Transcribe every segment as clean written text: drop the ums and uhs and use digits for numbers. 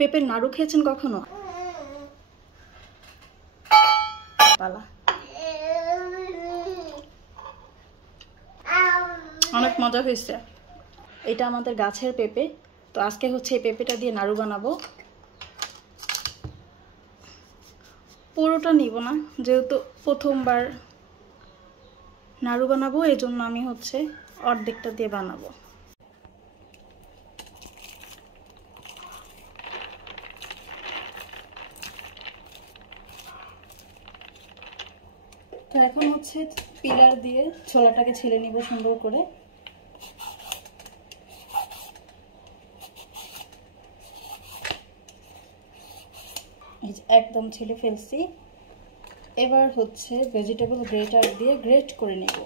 পেঁপের নাড়ু খেয়েছেন কখনো? পালা অনেক মজা হয়েছে। এটা আমাদের গাছের পেঁপে। তো আজকে হচ্ছে এই পেঁপেটা দিয়ে নাড়ু বানাবো। পুরোটা নিব না, যেহেতু প্রথমবার নাড়ু বানাবো, এই জন্য আমি হচ্ছে অর্ধেকটা দিয়ে বানাবো। তো এখন হচ্ছে পিলার দিয়ে ছোলাটাকে ছিলে নিব সুন্দর করে। এই যে একদম ছিলে ফেলছি। এবার হচ্ছে ভেজিটেবল গ্রেটার দিয়ে গ্রেট করে নেব।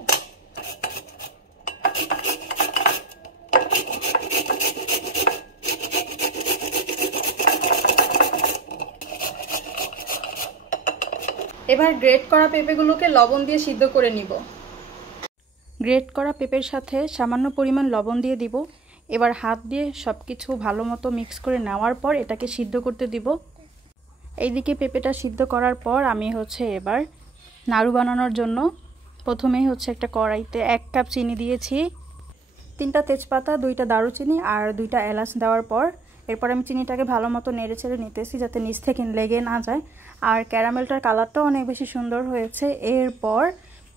এবার গ্রেট করা পেঁপেগুলোকে লবণ দিয়ে সিদ্ধ করে নিব। গ্রেট করা পেঁপের সাথে সামান্য পরিমাণ লবণ দিয়ে দিব। এবার হাত দিয়ে সব কিছু ভালো মতো মিক্স করে নেওয়ার পর এটাকে সিদ্ধ করতে দিব। এইদিকে পেঁপেটা সিদ্ধ করার পর আমি হচ্ছে এবার নাড়ু বানানোর জন্য প্রথমেই হচ্ছে একটা কড়াইতে 1 কাপ চিনি দিয়েছি, 3টা তেজপাতা, 2টা দারুচিনি আর 2টা এলাচ দেওয়ার পর এরপর আমি চিনিটাকে ভালো মতো নেড়ে চেড়ে নিতেছি যাতে নিচ থেকে লেগে না যায়। আর ক্যারামেলটার কালারটাও অনেক বেশি সুন্দর হয়েছে। এরপর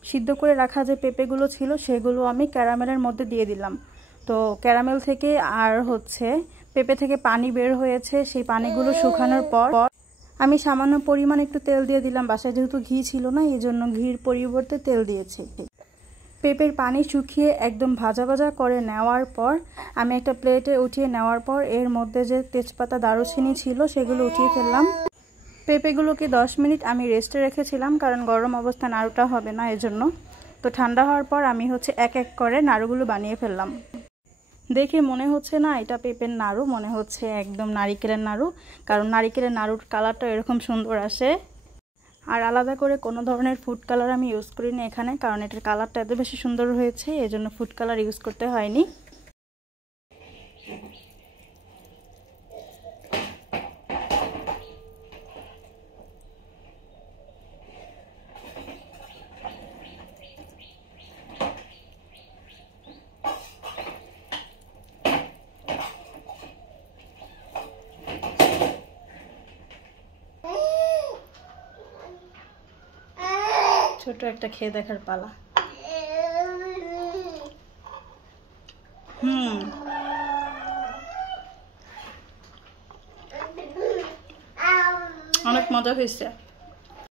সিদ্ধ করে রাখা যে পেঁপেগুলো ছিল সেগুলো আমি ক্যারামেলের মধ্যে দিয়ে দিলাম। তো ক্যারামেল থেকে আর হচ্ছে পেঁপে থেকে পানি বের হয়েছে, সেই পানিগুলো শুকানোর পর আমি সামান্য পরিমাণ একটু তেল দিয়ে দিলাম। বাসায় যেহেতু ঘি ছিল না, এই জন্য ঘির পরিবর্তে তেল দিয়েছি। পেঁপের পানি শুকিয়ে একদম ভাজা ভাজা করে নেওয়ার পর আমি একটা প্লেটে উঠিয়ে নেওয়ার পর এর মধ্যে যে তেজপাতা দারুচিনি ছিল সেগুলো উঠিয়ে ফেললাম। পেঁপেগুলোকে 10 মিনিট আমি রেস্টে রেখেছিলাম, কারণ গরম অবস্থা নাড়ুটা হবে না এজন্য। তো ঠান্ডা হওয়ার পর আমি হচ্ছে এক এক করে নাড়ুগুলো বানিয়ে ফেললাম। দেখে মনে হচ্ছে না এটা পেঁপের নাড়ু, মনে হচ্ছে একদম নারিকেলের নাড়ু, কারণ নারিকেলের নাড়ুর কালারটা এরকম সুন্দর আসে। আর আলাদা করে কোনো ধরনের ফুড কালার আমি ইউজ করিনি এখানে, কারণ এটার কালারটা এত বেশি সুন্দর হয়েছে, এজন্য ফুড কালার ইউজ করতে হয়নি। ছোট একটা খেয়ে দেখার পালা। অনেক মজা হয়েছে।